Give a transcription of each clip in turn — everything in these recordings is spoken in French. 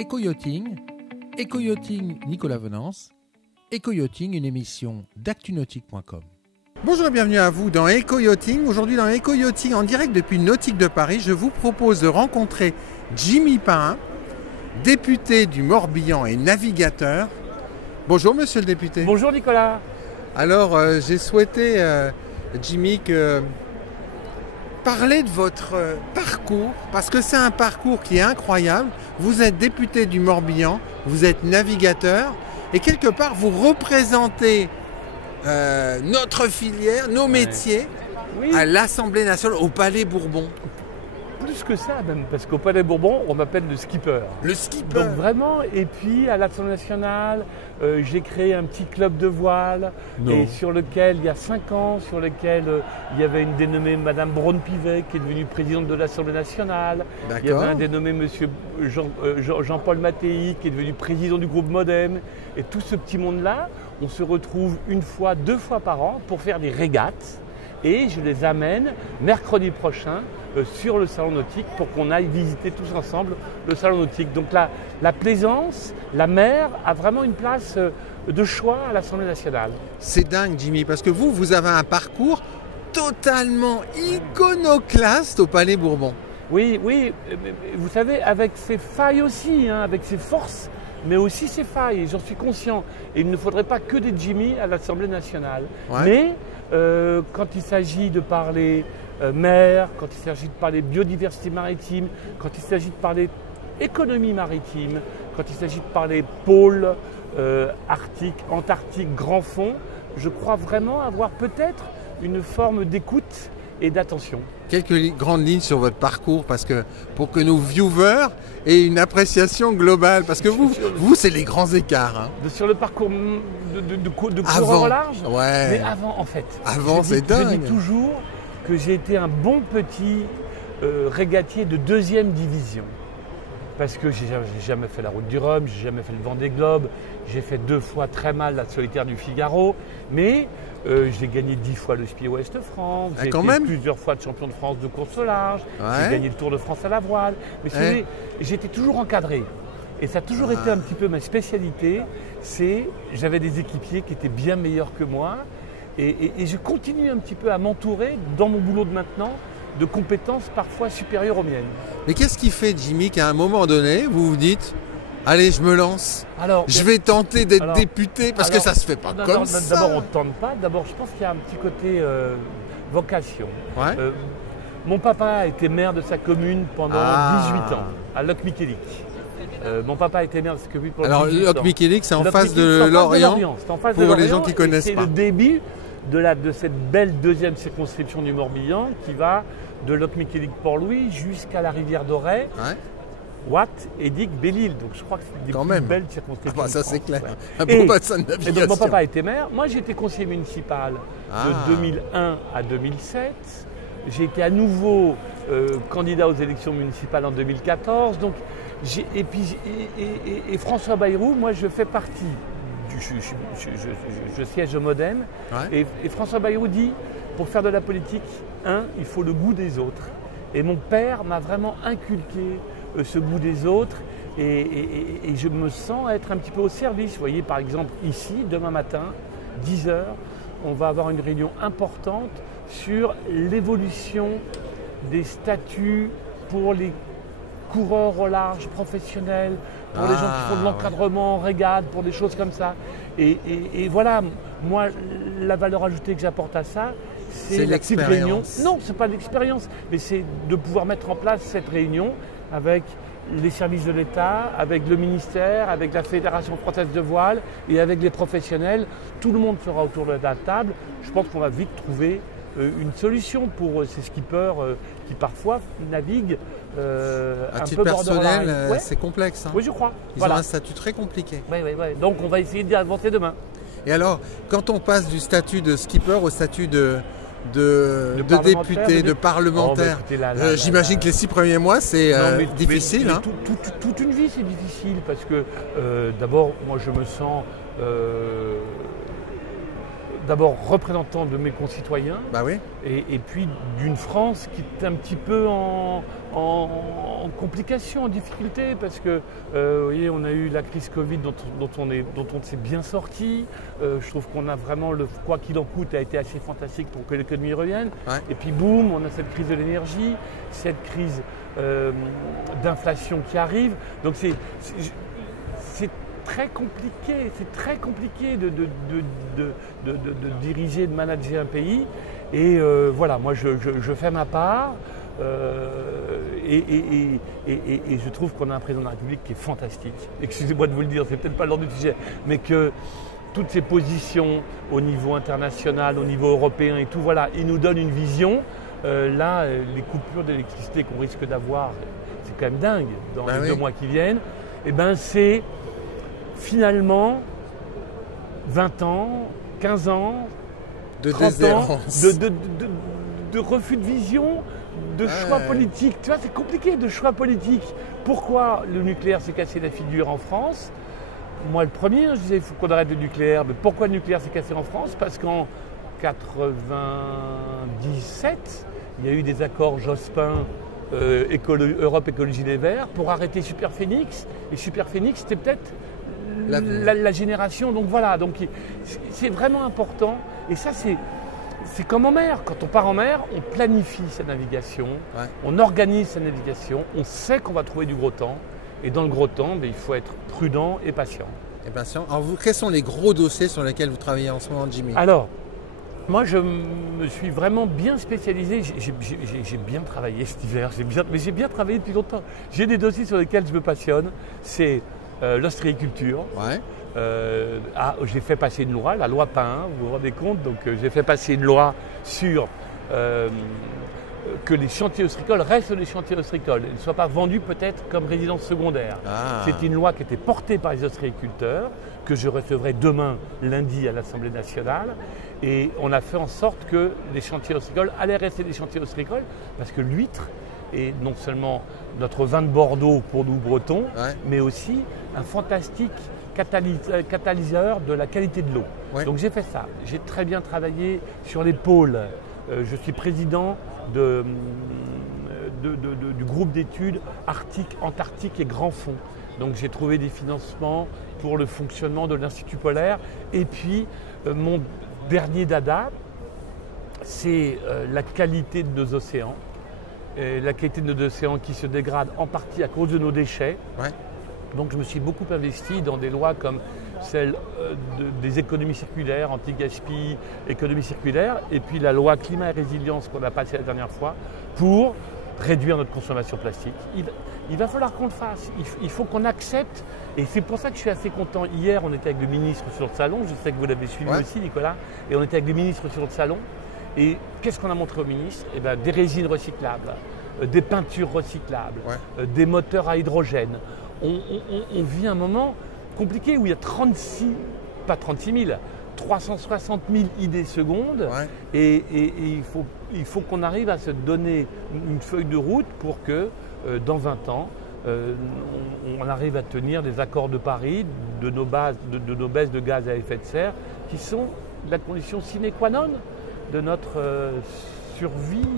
Éco-yachting, Éco-yachting Nicolas Venance, Éco-yachting, une émission d'actunautique.com. Bonjour et bienvenue à vous dans Éco-yachting. Aujourd'hui dans Éco-yachting en direct depuis Nautique de Paris, je vous propose de rencontrer Jimmy Pahin, député du Morbihan et navigateur. Bonjour monsieur le député. Bonjour Nicolas. Alors j'ai souhaité, Jimmy, parler de votre parcours, parce que c'est un parcours qui est incroyable. Vous êtes député du Morbihan, vous êtes navigateur, et quelque part vous représentez notre filière, nos métiers, à l'Assemblée nationale, au Palais Bourbon. Plus que ça même, parce qu'au Palais Bourbon, on m'appelle le skipper. Le skipper. Donc vraiment, et puis à l'Assemblée nationale, j'ai créé un petit club de voile, et sur lequel, il y a 5 ans, sur lequel il y avait une dénommée Madame Braun-Pivet, qui est devenue présidente de l'Assemblée nationale. D'accord. Il y avait un dénommé Monsieur Jean-Paul Mattei, qui est devenu président du groupe Modem. Et tout ce petit monde-là, on se retrouve 1 fois, 2 fois par an pour faire des régates. Et je les amène mercredi prochain sur le salon nautique pour qu'on aille visiter tous ensemble le salon nautique. Donc la plaisance, la mer a vraiment une place de choix à l'Assemblée nationale. C'est dingue Jimmy, parce que vous avez un parcours totalement iconoclaste au Palais Bourbon. Oui, vous savez, avec ses failles aussi, avec ses forces, mais aussi ses failles, j'en suis conscient. Et il ne faudrait pas que des Jimmy à l'Assemblée nationale. Ouais. Mais quand il s'agit de parler mer, quand il s'agit de parler biodiversité maritime, quand il s'agit de parler économie maritime, quand il s'agit de parler pôle, Arctique, Antarctique, grand fond, je crois vraiment avoir peut-être une forme d'écoute et d'attention. Quelques grandes lignes sur votre parcours, parce que pour que nos viewers aient une appréciation globale, parce que vous c'est les grands écarts. Sur le parcours de coureur au large. Ouais. Mais avant, en fait. Avant, c'est dingue. Je dis toujours que j'ai été un bon petit régatier de 2e division. Parce que j'ai jamais fait la route du Rhum, j'ai jamais fait le Vendée Globe, j'ai fait 2 fois très mal la solitaire du Figaro, mais j'ai gagné 10 fois le Spiel Ouest-France, j'ai été plusieurs fois de champion de France de course au large, j'ai gagné le Tour de France à la voile, mais j'étais toujours encadré. Et ça a toujours été un petit peu ma spécialité, j'avais des équipiers qui étaient bien meilleurs que moi, et je continue un petit peu à m'entourer dans mon boulot de maintenant, de compétences parfois supérieures aux miennes. Mais qu'est-ce qui fait, Jimmy, qu'à un moment donné, vous vous dites « Allez, je me lance, je vais tenter d'être député » parce que ça se fait pas comme ça. D'abord, on ne tente pas. D'abord, je pense qu'il y a un petit côté vocation. Ouais. Mon papa a été maire de sa commune pendant 18 ans, à Locmiquélic. Mon papa a été maire de sa commune pendant 18 ans. Alors, Locmiquélic, c'est en face de Lorient, pour les gens qui ne connaissent pas. C'est le début de cette belle 2e circonscription du Morbihan qui va de Locmiquélic-Port-Louis jusqu'à la rivière d'Auray, Watt, Édic, Belle-Île. Donc je crois que c'est des plus belles circonscriptions. Ça c'est clair. Un Et bon bassin de navigation. donc mon papa a été maire. Moi j'ai été conseiller municipal de 2001 à 2007. J'ai été à nouveau candidat aux élections municipales en 2014. Donc, et François Bayrou, moi je fais partie. Je siège au Modem et François Bayrou dit, pour faire de la politique, il faut le goût des autres. Et mon père m'a vraiment inculqué ce goût des autres et je me sens être un petit peu au service. Vous voyez, par exemple, ici, demain matin, 10h, on va avoir une réunion importante sur l'évolution des statuts pour les coureurs au large professionnels, pour les gens qui font de l'encadrement en régate, pour des choses comme ça. Et voilà, moi, la valeur ajoutée que j'apporte à ça, c'est la petite réunion. Non, ce n'est pas l'expérience, mais c'est de pouvoir mettre en place cette réunion avec les services de l'État, avec le ministère, avec la Fédération française de voile et avec les professionnels. Tout le monde sera autour de la table. Je pense qu'on va vite trouver une solution pour ces skippers qui parfois naviguent à titre personnel, c'est complexe. Oui, je crois. Ils ont un statut très compliqué. Oui. Donc on va essayer d'y avancer demain. Et alors, quand on passe du statut de skipper au statut de député, de parlementaire, j'imagine que les 6 premiers mois, c'est difficile. Mais toute une vie, c'est difficile parce que d'abord, moi, je me sens d'abord représentant de mes concitoyens, bah oui. et puis d'une France qui est un petit peu en complication, en difficulté, parce que vous voyez, on a eu la crise Covid dont on s'est bien sorti. Je trouve qu'on a vraiment le quoi qu'il en coûte a été assez fantastique pour que l'économie revienne. Ouais. Et puis boum, on a cette crise de l'énergie, cette crise d'inflation qui arrive. Donc c'est très compliqué de diriger, de manager un pays. Et voilà, moi je fais ma part. Et je trouve qu'on a un président de la République qui est fantastique. Excusez-moi de vous le dire, c'est peut-être pas l'ordre du sujet, mais que toutes ses positions au niveau international, au niveau européen et tout, voilà, il nous donne une vision. Là, les coupures d'électricité qu'on risque d'avoir, c'est quand même dingue dans les 2 mois qui viennent. Et ben c'est finalement 20 ans, 15 ans, de 30 ans de refus de vision, de choix politiques. Tu vois, c'est compliqué de choix politiques. Pourquoi le nucléaire s'est cassé la figure en France ? Moi, le premier, je disais, il faut qu'on arrête le nucléaire. Mais pourquoi le nucléaire s'est cassé en France ? Parce qu'en 97, il y a eu des accords Jospin, Europe Écologie Les Verts, pour arrêter Superphénix. Et Superphénix, c'était peut-être la génération. Donc voilà, donc c'est vraiment important. Et ça, c'est comme en mer. Quand on part en mer, on planifie sa navigation, on organise sa navigation, on sait qu'on va trouver du gros temps. Et dans le gros temps, il faut être prudent et patient. Et patient. Alors, quels sont les gros dossiers sur lesquels vous travaillez en ce moment, Jimmy ? Alors, moi, je me suis vraiment bien spécialisé. J'ai bien travaillé cet hiver, mais j'ai bien travaillé depuis longtemps. J'ai des dossiers sur lesquels je me passionne. C'est l'ostréiculture. Ouais. J'ai fait passer une loi, la loi Pain, vous vous rendez compte ? Donc, j'ai fait passer une loi sur que les chantiers ostréicoles restent des chantiers ostréicoles et ne soient pas vendus peut-être comme résidence secondaire. C'est une loi qui était portée par les ostréiculteurs, que je recevrai demain, lundi, à l'Assemblée nationale. Et on a fait en sorte que les chantiers ostréicoles allaient rester des chantiers ostréicoles, parce que l'huître est non seulement notre vin de Bordeaux pour nous Bretons, mais aussi un fantastique catalyseur de la qualité de l'eau. Ouais. Donc j'ai fait ça. J'ai très bien travaillé sur les pôles. Je suis président du groupe d'études Arctique, Antarctique et Grand Fond. Donc j'ai trouvé des financements pour le fonctionnement de l'Institut polaire. Et puis mon dernier dada, c'est la qualité de nos océans. La qualité de nos océans qui se dégrade en partie à cause de nos déchets. Ouais. Donc je me suis beaucoup investi dans des lois comme celle des économies circulaires, anti-gaspi, économie circulaire, et puis la loi climat et résilience qu'on a passée la dernière fois pour réduire notre consommation plastique. Il va falloir qu'on le fasse, il faut qu'on accepte, et c'est pour ça que je suis assez content. Hier, on était avec le ministre sur le salon, je sais que vous l'avez suivi aussi, Nicolas, et on était avec le ministre sur le salon, et qu'est-ce qu'on a montré au ministre ? Des résines recyclables, des peintures recyclables, des moteurs à hydrogène. On vit un moment compliqué où il y a 360 000 idées secondes et il faut qu'on arrive à se donner une feuille de route pour que dans 20 ans, on arrive à tenir les accords de Paris de nos baisses de gaz à effet de serre qui sont la condition sine qua non de notre survie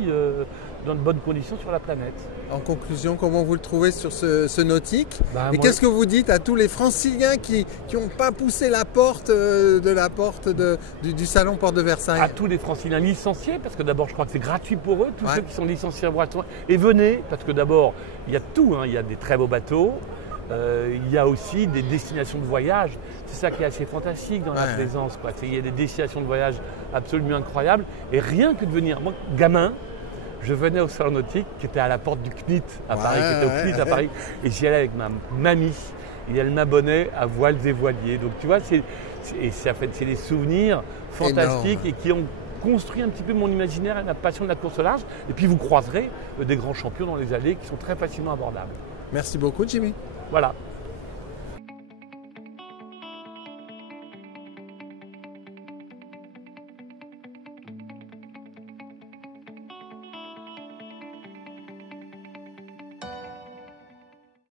dans de bonnes conditions sur la planète. En conclusion, comment vous le trouvez sur ce nautique ? Et qu'est-ce que vous dites à tous les Franciliens qui n'ont pas poussé la porte du salon Porte de Versailles ? À tous les Franciliens licenciés, parce que d'abord je crois que c'est gratuit pour eux, tous ceux qui sont licenciés à Breton. Et venez, parce que d'abord il y a tout, il y a des très beaux bateaux, il y a aussi des destinations de voyage. C'est ça qui est assez fantastique dans la Plaisance. Il y a des destinations de voyage absolument incroyables. Et rien que de venir, moi, gamin, je venais au salon nautique qui était à la porte du CNIT à Paris, à Paris, et j'y allais avec ma mamie et elle m'abonnait à Voiles et Voiliers. Donc tu vois, c'est des souvenirs fantastiques et qui ont construit un petit peu mon imaginaire et ma passion de la course au large. Et puis vous croiserez des grands champions dans les allées qui sont très facilement abordables. Merci beaucoup, Jimmy. Voilà.